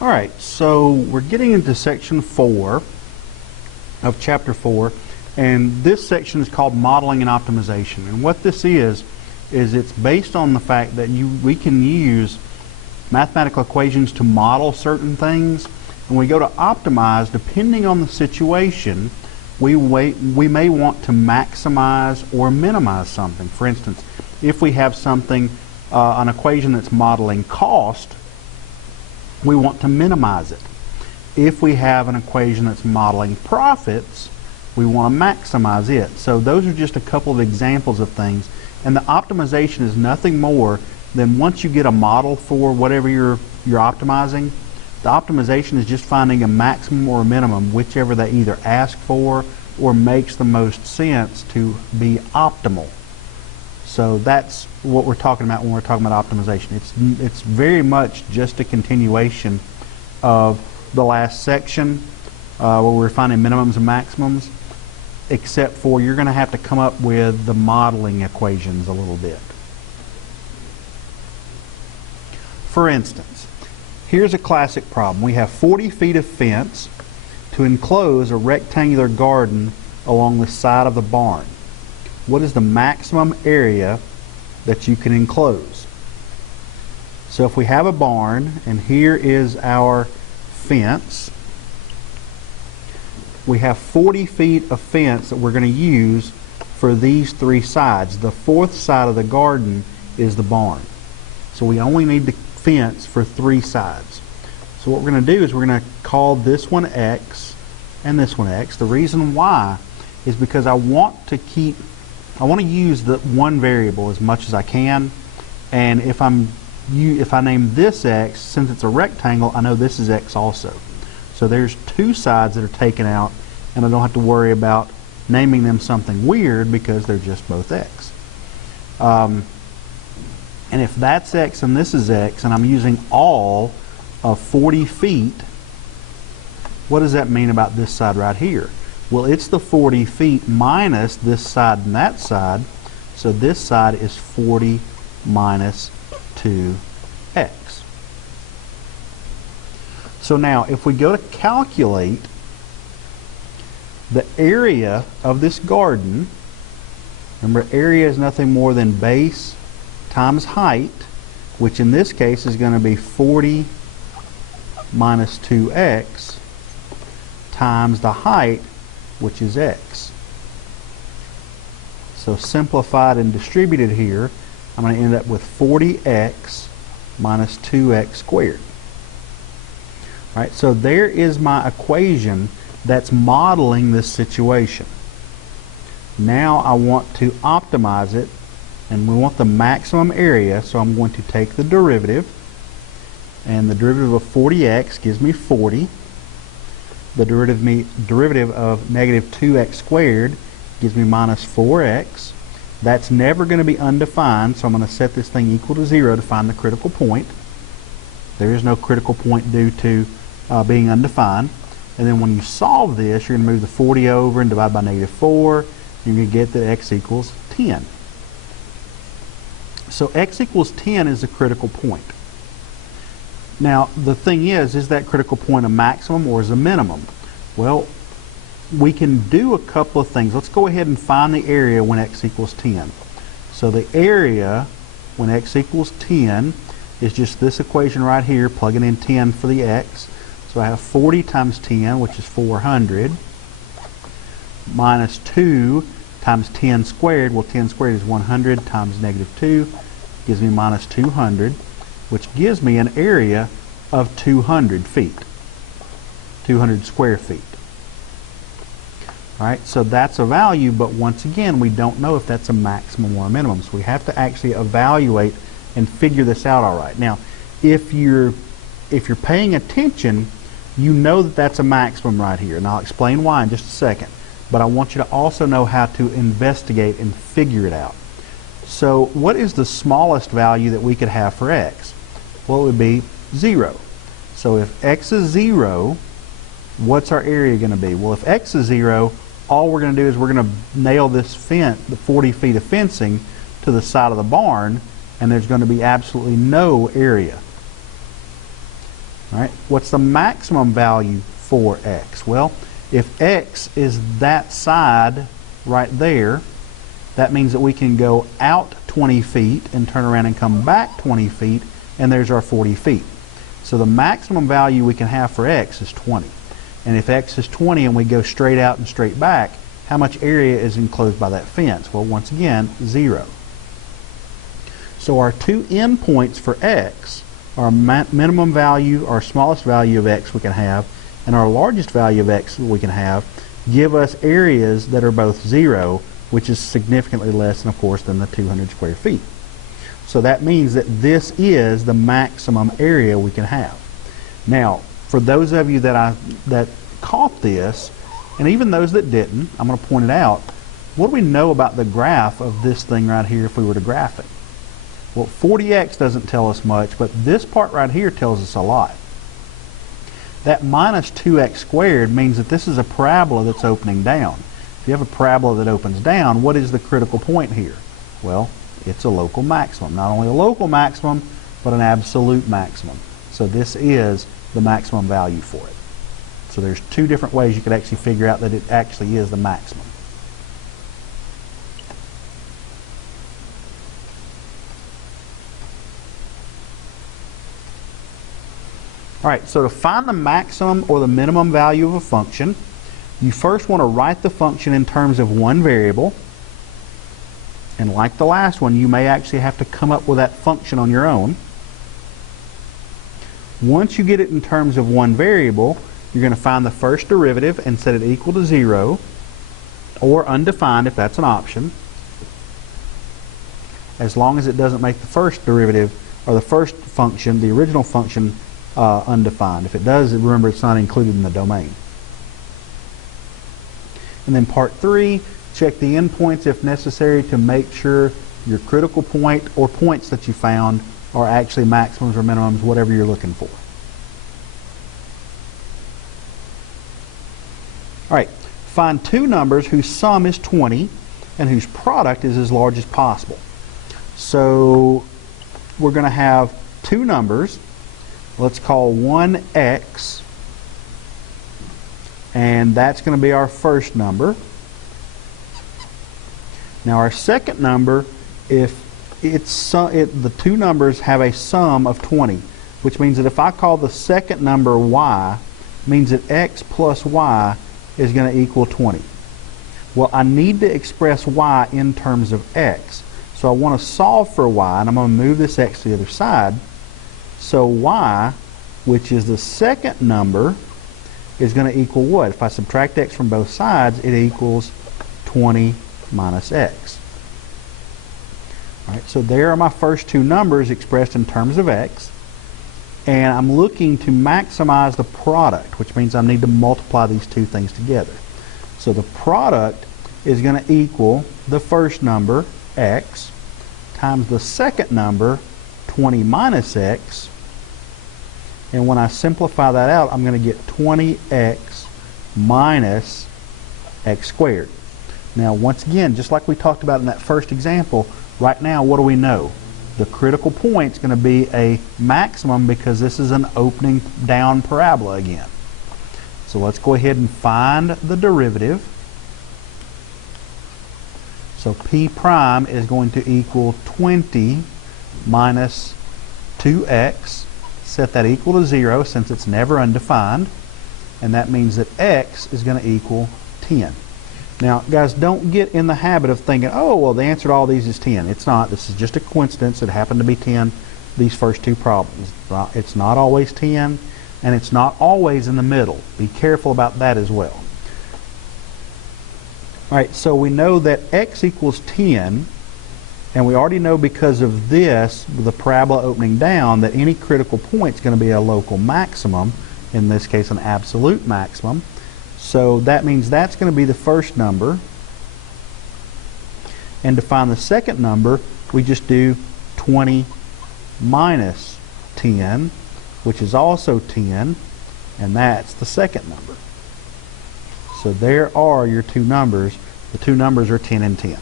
All right, so we're getting into section 4 of chapter 4, and this section is called modeling and optimization. And what this is it's based on the fact that we can use mathematical equations to model certain things. When we go to optimize, depending on the situation, we may want to maximize or minimize something. For instance, if we have something, an equation that's modeling cost, we want to minimize it. If we have an equation that's modeling profits, we want to maximize it. So those are just a couple of examples of things. And the optimization is nothing more than once you get a model for whatever you're optimizing, the optimization is just finding a maximum or a minimum, whichever they either ask for or makes the most sense to be optimal. So that's what we're talking about when we're talking about optimization. It's very much just a continuation of the last section where we're finding minimums and maximums, except for you're going to have to come up with the modeling equations a little bit. For instance, here's a classic problem. We have 40 feet of fence to enclose a rectangular garden along the side of the barn. What is the maximum area that you can enclose? So if we have a barn, and here is our fence, we have 40 feet of fence that we're going to use for these three sides. The fourth side of the garden is the barn. So we only need the fence for three sides. So what we're going to do is we're going to call this one X and this one X. The reason why is because I want to use the one variable as much as I can, and if I name this X, since it's a rectangle, I know this is X also. So there's two sides that are taken out, and I don't have to worry about naming them something weird because they're just both X. And if that's X and this is X, and I'm using all of 40 feet, what does that mean about this side right here? Well, it's the 40 feet minus this side and that side, so this side is 40 minus 2x. So now, if we go to calculate the area of this garden, remember area is nothing more than base times height, which in this case is going to be 40 minus 2x times the height, which is x. So simplified and distributed here, I'm going to end up with 40x minus 2x squared. All right, so there is my equation that's modeling this situation. Now I want to optimize it, and we want the maximum area, so I'm going to take the derivative, and the derivative of 40x gives me 40. The derivative of negative 2x squared gives me minus 4x. That's never going to be undefined, so I'm going to set this thing equal to 0 to find the critical point. There is no critical point due to being undefined. And then when you solve this, you're going to move the 40 over and divide by negative 4. You're going to get that x equals 10. So x equals 10 is the critical point. Now, the thing is that critical point a maximum or is a minimum? Well, we can do a couple of things. Let's go ahead and find the area when x equals 10. So the area when x equals 10 is just this equation right here, plugging in 10 for the x. So I have 40 times 10, which is 400, minus 2 times 10 squared. Well, 10 squared is 100 times negative 2, gives me minus 200, which gives me an area of 200 feet, 200 square feet. All right, so that's a value, but once again, we don't know if that's a maximum or a minimum, so we have to actually evaluate and figure this out all right. Now, if you're paying attention, you know that that's a maximum right here, and I'll explain why in just a second, but I want you to also know how to investigate and figure it out. So what is the smallest value that we could have for x? Well, it would be 0. So if x is 0, what's our area going to be? Well, if x is 0, all we're going to do is we're going to nail this fence, the 40 feet of fencing, to the side of the barn, and there's going to be absolutely no area. All right, what's the maximum value for x? Well, if x is that side right there, that means that we can go out 20 feet and turn around and come back 20 feet, and there's our 40 feet. So the maximum value we can have for x is 20. And if x is 20 and we go straight out and straight back, how much area is enclosed by that fence? Well, once again, 0. So our two endpoints for x, our minimum value, our smallest value of x we can have, and our largest value of x we can have, give us areas that are both 0, which is significantly less than, of course, than the 200 square feet. So that means that this is the maximum area we can have. Now, for those of you that caught this, and even those that didn't, I'm going to point it out. What do we know about the graph of this thing right here if we were to graph it? Well, 40x doesn't tell us much, but this part right here tells us a lot. That minus 2x squared means that this is a parabola that's opening down. If you have a parabola that opens down, what is the critical point here? Well, it's a local maximum. Not only a local maximum, but an absolute maximum. So this is the maximum value for it. So there's two different ways you could actually figure out that it actually is the maximum. All right, so to find the maximum or the minimum value of a function, you first want to write the function in terms of one variable. And like the last one, you may actually have to come up with that function on your own. Once you get it in terms of one variable, you're going to find the first derivative and set it equal to 0, or undefined if that's an option, as long as it doesn't make the first derivative, or the first function, the original function, undefined. If it does, remember it's not included in the domain. And then part 3, check the endpoints if necessary to make sure your critical point or points that you found are actually maximums or minimums, whatever you're looking for. All right, find two numbers whose sum is 20 and whose product is as large as possible. So we're going to have two numbers. Let's call one x, and that's going to be our first number. Now our second number, if the two numbers have a sum of 20, which means that if I call the second number y, means that x plus y is going to equal 20. Well, I need to express y in terms of x. So I want to solve for y, and I'm going to move this x to the other side. So y, which is the second number, is going to equal what? If I subtract x from both sides, it equals 20 minus x. All right, so there are my first two numbers expressed in terms of x. And I'm looking to maximize the product, which means I need to multiply these two things together. So the product is going to equal the first number, x, times the second number, 20 minus x. And when I simplify that out, I'm going to get 20x minus x squared. Now, once again, just like we talked about in that first example, right now, what do we know? The critical point is going to be a maximum because this is an opening down parabola again. So let's go ahead and find the derivative. So p prime is going to equal 20 minus 2x. Set that equal to 0 since it's never undefined. And that means that x is going to equal 10. Now, guys, don't get in the habit of thinking, oh, well, the answer to all these is 10. It's not. This is just a coincidence. It happened to be 10, these first two problems. It's not always 10, and it's not always in the middle. Be careful about that as well. All right, so we know that x equals 10, and we already know because of this, the parabola opening down, that any critical point is going to be a local maximum, in this case an absolute maximum. So that means that's going to be the first number. And to find the second number, we just do 20 minus 10, which is also 10, and that's the second number. So there are your two numbers. The two numbers are 10 and 10.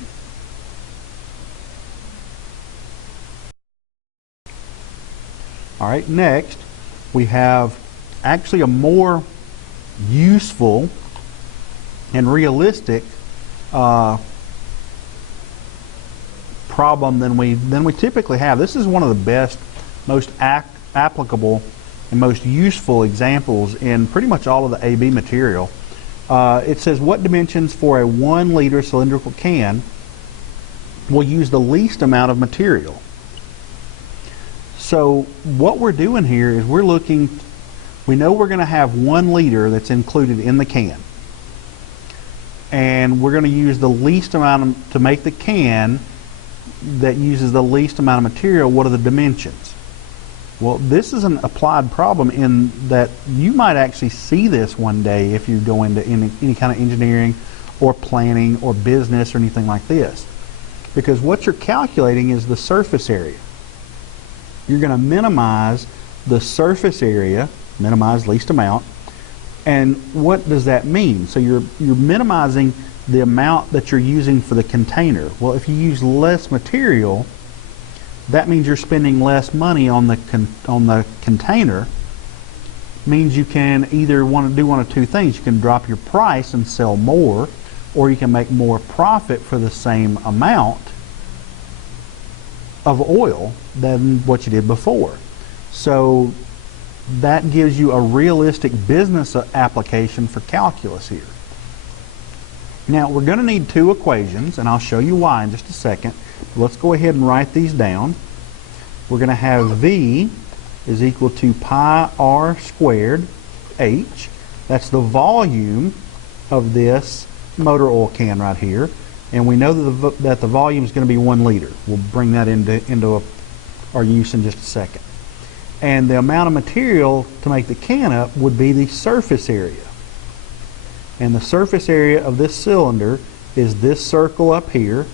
All right, next, we have actually a more useful and realistic problem than we typically have. This is one of the best, most applicable, and most useful examples in pretty much all of the AB material. It says, what dimensions for a 1 liter cylindrical can will use the least amount of material? So what we're doing here is we're looking, we know we're going to have 1 liter that's included in the can. And we're going to use the least amount to make the can that uses the least amount of material. What are the dimensions? Well, this is an applied problem in that you might actually see this one day if you go into any kind of engineering or planning or business or anything like this. Because what you're calculating is the surface area. You're going to minimize the surface area, minimize least amount. And what does that mean? So you're minimizing the amount that you're using for the container. Well, if you use less material, that means you're spending less money on the container. Means you can either want to do one of two things. You can drop your price and sell more, or you can make more profit for the same amount of oil than what you did before. So that gives you a realistic business application for calculus here. Now we're going to need 2 equations, and I'll show you why in just a second. Let's go ahead and write these down. We're going to have V is equal to pi r squared H. That's the volume of this motor oil can right here. And we know that the volume is going to be 1 liter. We'll bring that into our use in just a second. And the amount of material to make the can up would be the surface area. And the surface area of this cylinder is this circle up here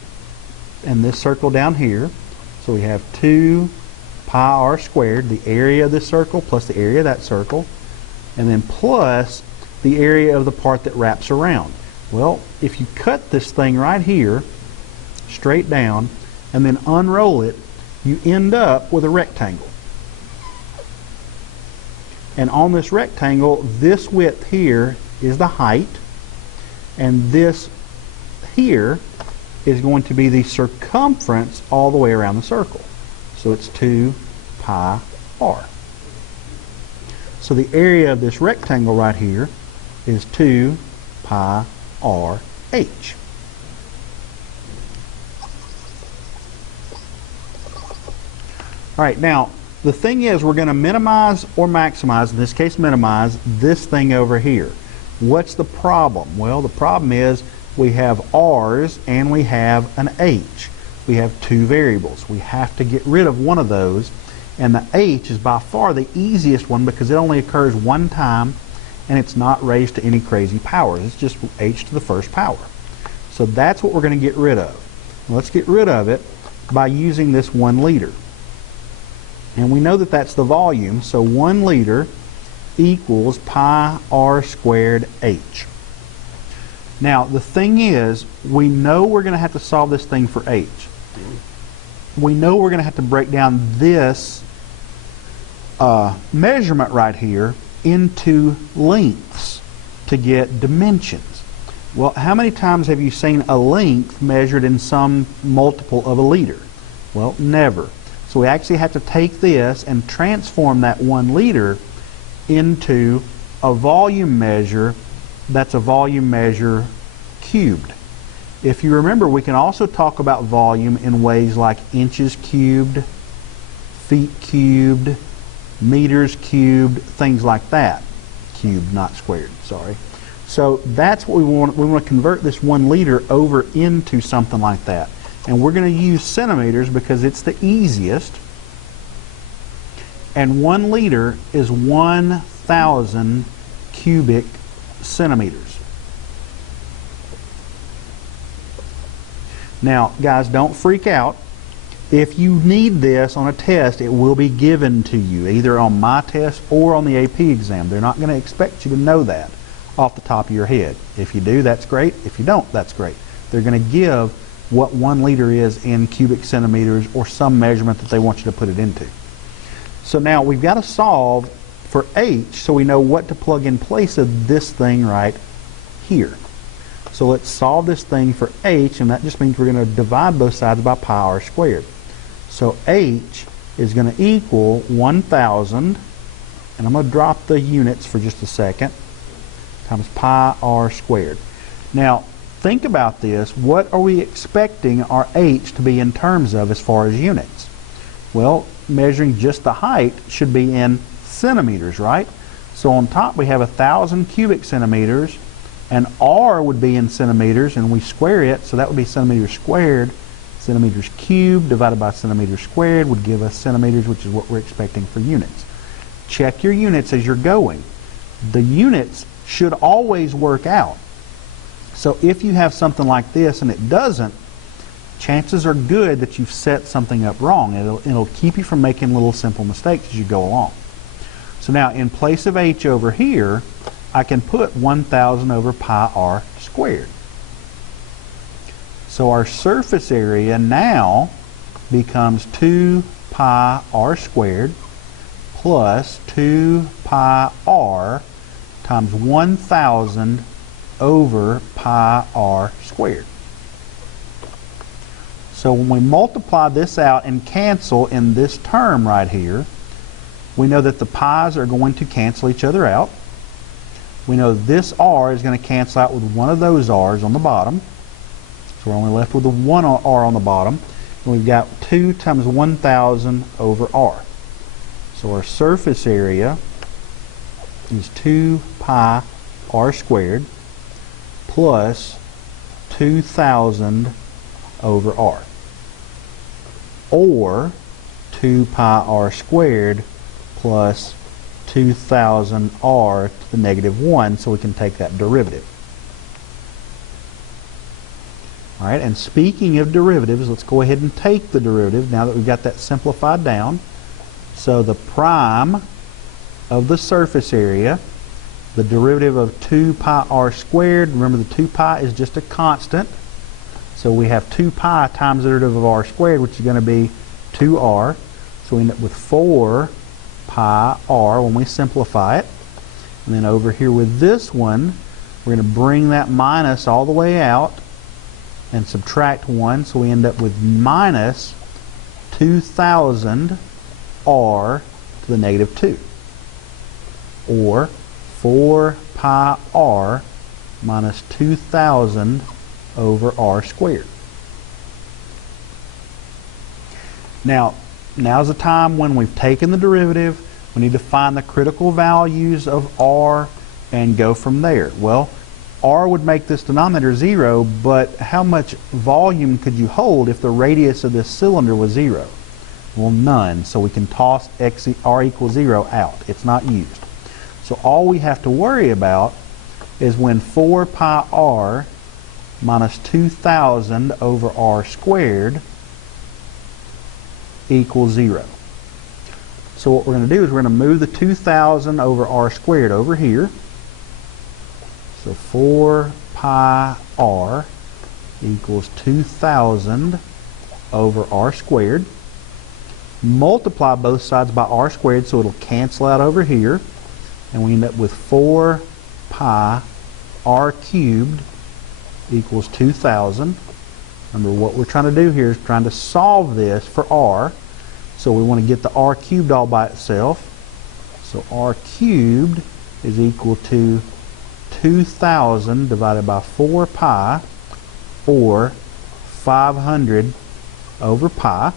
and this circle down here. So we have 2 pi r squared, the area of this circle plus the area of that circle, and then plus the area of the part that wraps around. Well, if you cut this thing right here straight down and then unroll it, you end up with a rectangle. And on this rectangle, this width here is the height, and this here is going to be the circumference all the way around the circle. So it's 2 pi r. So the area of this rectangle right here is 2 pi r h. All right, now the thing is, we're going to minimize or maximize, in this case minimize, this thing over here. What's the problem? Well, the problem is we have r's and we have an h. We have 2 variables. We have to get rid of one of those, and the h is by far the easiest one because it only occurs 1 time and it's not raised to any crazy powers. It's just h to the first power. So that's what we're going to get rid of. Let's get rid of it by using this 1 liter. And we know that that's the volume, so 1 liter equals pi r squared h. Now the thing is, we know we're going to have to solve this thing for h. We know we're going to have to break down this measurement right here into lengths to get dimensions. Well, how many times have you seen a length measured in some multiple of a liter? Well, never. So we actually have to take this and transform that 1 liter into a volume measure that's a volume measure cubed. If you remember, we can also talk about volume in ways like inches cubed, feet cubed, meters cubed, things like that. Cubed, not squared, sorry. So that's what we want. We want to convert this 1 liter over into something like that. And we're going to use centimeters because it's the easiest. And 1 liter is 1,000 cubic centimeters. Now, guys, don't freak out. If you need this on a test, it will be given to you, either on my test or on the AP exam. They're not going to expect you to know that off the top of your head. If you do, that's great. If you don't, that's great. They're going to give what 1 liter is in cubic centimeters or some measurement that they want you to put it into. So now we've got to solve for h, so we know what to plug in place of this thing right here. So let's solve this thing for h, and that just means we're going to divide both sides by pi r squared. So h is going to equal 1,000, and I'm going to drop the units for just a second, times pi r squared. Now, think about this. What are we expecting our h to be in terms of as far as units? Well, measuring just the height should be in centimeters, right? So on top we have 1,000 cubic centimeters, and r would be in centimeters, and we square it, so that would be centimeters squared. Centimeters cubed divided by centimeters squared would give us centimeters, which is what we're expecting for units. Check your units as you're going. The units should always work out. So if you have something like this and it doesn't, chances are good that you've set something up wrong. It'll keep you from making little simple mistakes as you go along. So now in place of h over here, I can put 1,000 over pi r squared. So our surface area now becomes 2 pi r squared plus 2 pi r times 1,000 over pi r squared. So when we multiply this out and cancel in this term right here, we know that the pi's are going to cancel each other out. We know this r is going to cancel out with one of those r's on the bottom. So we're only left with the one r on the bottom. And we've got 2 times 1,000 over r. So our surface area is 2 pi r squared plus 2,000 over r. Or 2 pi r squared plus 2,000 r to the negative 1, so we can take that derivative. All right, and speaking of derivatives, let's go ahead and take the derivative now that we've got that simplified down. So the prime of the surface area, the derivative of 2 pi r squared, remember the 2 pi is just a constant, so we have 2 pi times the derivative of r squared, which is going to be 2r, so we end up with 4 pi r when we simplify it. And then over here with this one, we're going to bring that minus all the way out and subtract 1, so we end up with minus 2,000 r to the negative 2, or 4 pi r minus 2,000 over r squared. Now's the time when we've taken the derivative. We need to find the critical values of r and go from there. Well, r would make this denominator 0, but how much volume could you hold if the radius of this cylinder was 0? Well, none. So we can toss r equals 0 out. It's not used. So all we have to worry about is when 4 pi r minus 2,000 over r squared equals 0. So what we're going to do is we're going to move the 2,000 over r squared over here. So 4 pi r equals 2,000 over r squared. Multiply both sides by r squared, so it'll cancel out over here. And we end up with 4 pi r cubed equals 2,000. Remember, what we're trying to do here is trying to solve this for r. So we want to get the r cubed all by itself. So r cubed is equal to 2,000 divided by 4 pi, or 500 over pi.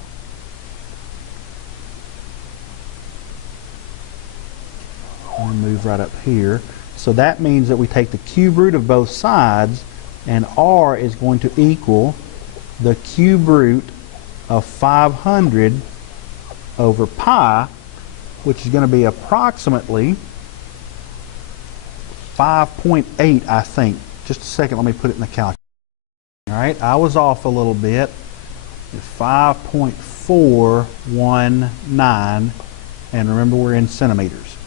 I'll move right up here. So that means that we take the cube root of both sides, and r is going to equal the cube root of 500 over pi, which is going to be approximately 5.8, I think. Just a second, let me put it in the calculator. All right, I was off a little bit. It's 5.419, and remember we're in centimeters.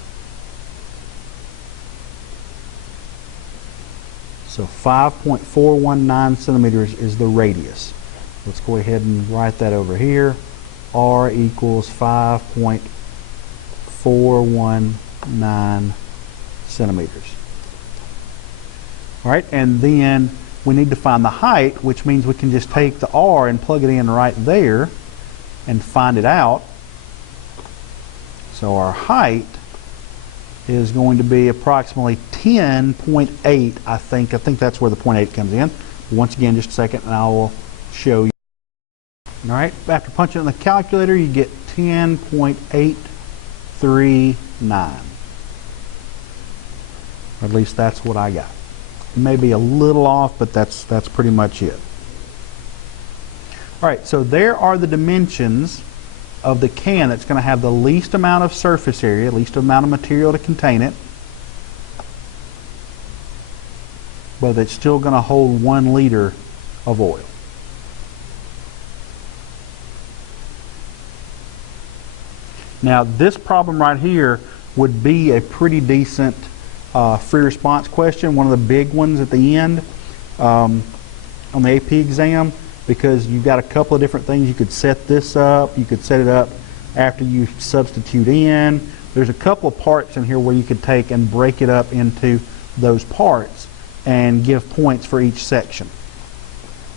So 5.419 centimeters is the radius. Let's go ahead and write that over here. R equals 5.419 9 centimeters. All right, and then we need to find the height, which means we can just take the r and plug it in right there and find it out. So our height is going to be approximately 10.8, I think. I think that's where the 0.8 comes in. Once again, just a second, and I will show you. All right, after punching in the calculator, you get 10.839. Or at least that's what I got. It may be a little off, but that's pretty much it. All right, so there are the dimensions of the can that's going to have the least amount of surface area, least amount of material to contain it, but it's still going to hold 1 liter of oil. Now this problem right here would be a pretty decent free response question, one of the big ones at the end on the AP exam, because you've got a couple of different things. You could set this up, you could set it up after you substitute in. There's a couple of parts in here where you could take and break it up into those parts and give points for each section.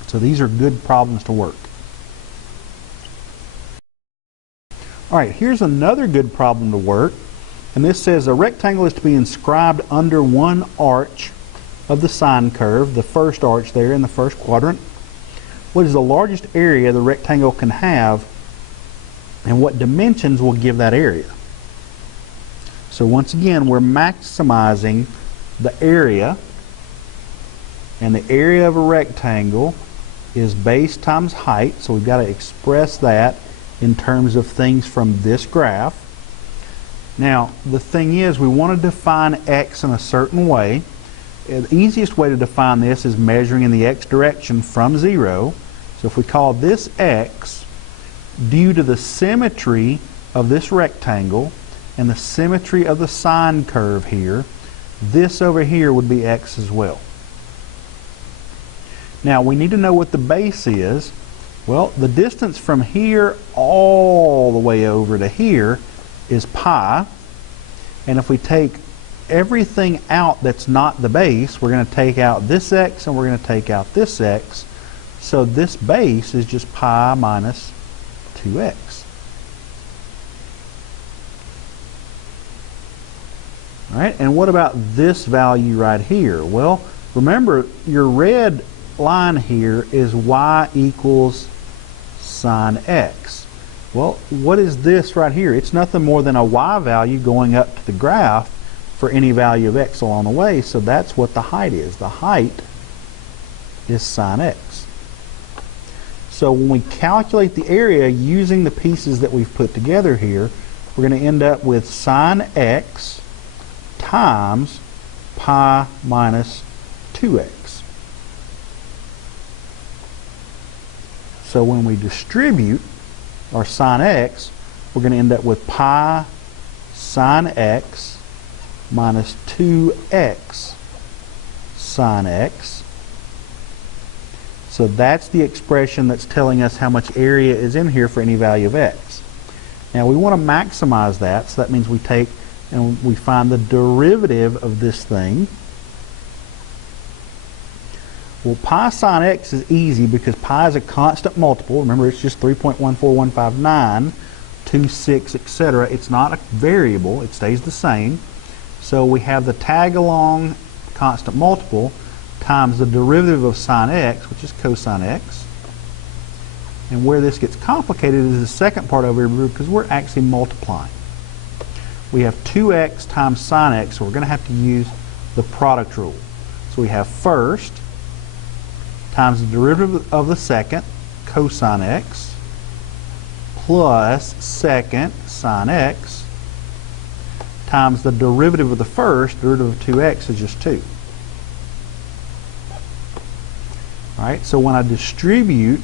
So these are good problems to work. All right, here's another good problem to work. And this says a rectangle is to be inscribed under one arch of the sine curve, the first arch there in the first quadrant. What is the largest area the rectangle can have, and what dimensions will give that area? So once again, we're maximizing the area, and the area of a rectangle is base times height, so we've got to express that in terms of things from this graph. Now, the thing is, we want to define x in a certain way. The easiest way to define this is measuring in the x direction from 0. So if we call this x, due to the symmetry of this rectangle and the symmetry of the sine curve here, this over here would be x as well. Now, we need to know what the base is. Well, the distance from here all the way over to here is pi, and if we take everything out that's not the base, we're going to take out this x and we're going to take out this x, so this base is just pi minus 2x. All right, and what about this value right here? Well, remember, your red line here is y equals sine x. Well, what is this right here? It's nothing more than a y value going up to the graph for any value of x along the way, so that's what the height is. The height is sine x. So when we calculate the area using the pieces that we've put together here, we're going to end up with sine x times pi minus 2x. So when we distribute our sine x, we're going to end up with pi sine x minus 2x sine x. So that's the expression that's telling us how much area is in here for any value of x. Now we want to maximize that, so that means we take and we find the derivative of this thing. Well, pi sine x is easy because pi is a constant multiple. Remember, it's just 3.14159, 26, etc. It's not a variable. It stays the same. So we have the tag-along constant multiple times the derivative of sine x, which is cosine x. And where this gets complicated is the second part over here because we're actually multiplying. We have 2x times sine x, so we're going to have to use the product rule. So we have first times the derivative of the second, cosine x, plus second, sine x, times the derivative of the first, derivative of 2x is just 2. All right, so when I distribute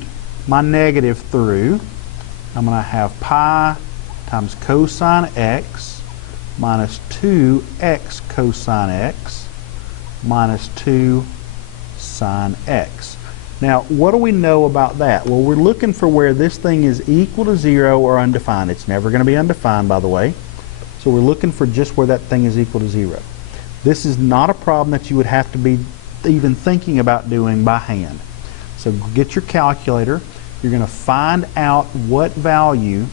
my negative through, I'm going to have pi times cosine x minus 2x cosine x minus 2 sine x. Now, what do we know about that? Well, we're looking for where this thing is equal to 0 or undefined. It's never going to be undefined, by the way. So So we're looking for just where that thing is equal to 0. This is not a problem that you would have to be even thinking about doing by hand. So get your calculator. You're going to find out what value,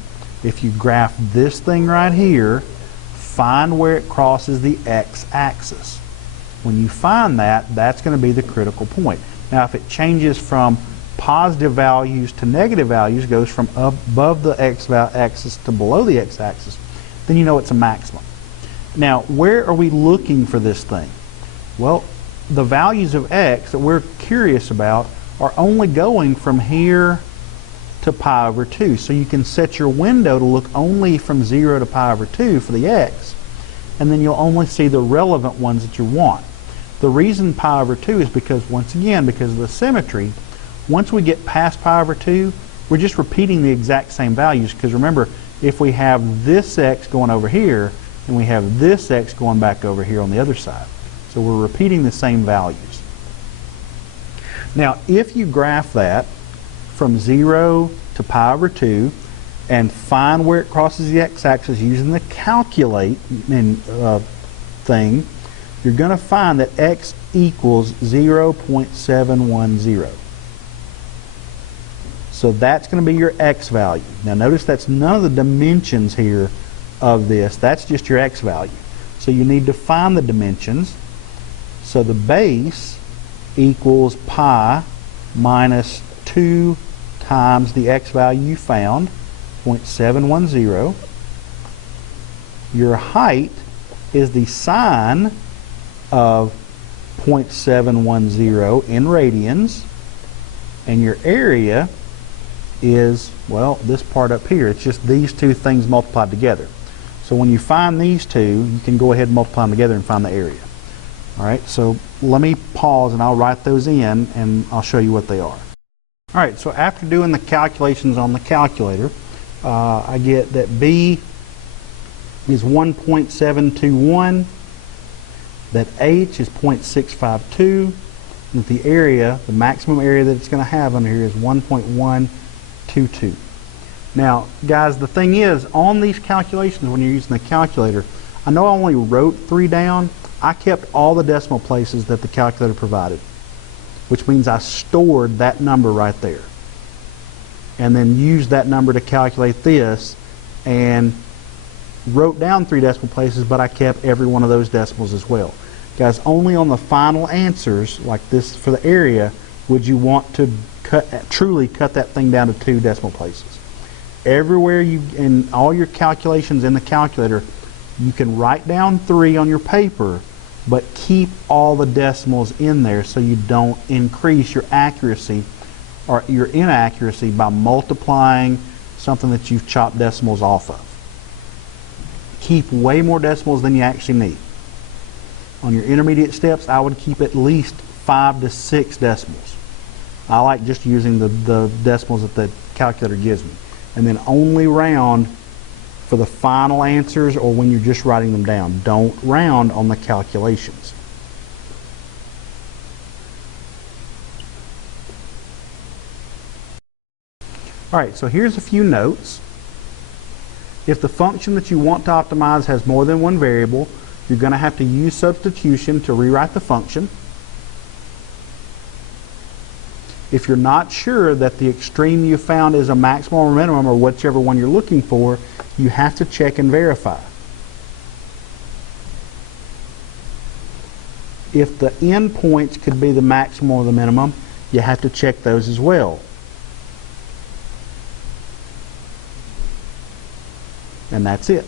if you graph this thing right here, find where it crosses the x-axis. When you find that, that's going to be the critical point. Now if it changes from positive values to negative values, goes from above the x-axis to below the x-axis, then you know it's a maximum. Now where are we looking for this thing? Well, the values of x that we're curious about are only going from here to pi over 2. So you can set your window to look only from 0 to pi over 2 for the x, and then you'll only see the relevant ones that you want. The reason pi over 2 is because, once again, because of the symmetry, once we get past pi over 2, we're just repeating the exact same values, because remember, if we have this x going over here, and we have this x going back over here on the other side. So we're repeating the same values. Now, if you graph that from 0 to pi over 2 and find where it crosses the x-axis using the calculate thing, you're going to find that x equals 0.710. So that's going to be your x value. Now notice that's none of the dimensions here of this. That's just your x value. So you need to find the dimensions. So the base equals pi minus 2 times the x value you found, 0.710. Your height is the sine of 0.710 in radians, and your area is, well, this part up here. It's just these two things multiplied together. So when you find these two, you can go ahead and multiply them together and find the area. All right, so let me pause and I'll write those in and I'll show you what they are. All right, so after doing the calculations on the calculator, I get that B is 1.721, that H is 0.652, and that the area, the maximum area that it's going to have under here is 1.122. Now, guys, the thing is, on these calculations, when you're using the calculator, I know I only wrote 3 down. I kept all the decimal places that the calculator provided, which means I stored that number right there and then used that number to calculate this and wrote down 3 decimal places, but I kept every one of those decimals as well. Guys, only on the final answers like this for the area would you want to truly cut that thing down to 2 decimal places. Everywhere you, in all your calculations in the calculator, you can write down 3 on your paper, but keep all the decimals in there so you don't increase your accuracy or your inaccuracy by multiplying something that you've chopped decimals off of. Keep way more decimals than you actually need. On your intermediate steps, I would keep at least 5 to 6 decimals. I like just using the decimals that the calculator gives me. And then only round for the final answers or when you're just writing them down. Don't round on the calculations. Alright, so here's a few notes. If the function that you want to optimize has more than one variable, you're going to have to use substitution to rewrite the function. If you're not sure that the extreme you found is a maximum or minimum or whichever one you're looking for, you have to check and verify. If the endpoints could be the maximum or the minimum, you have to check those as well. And that's it.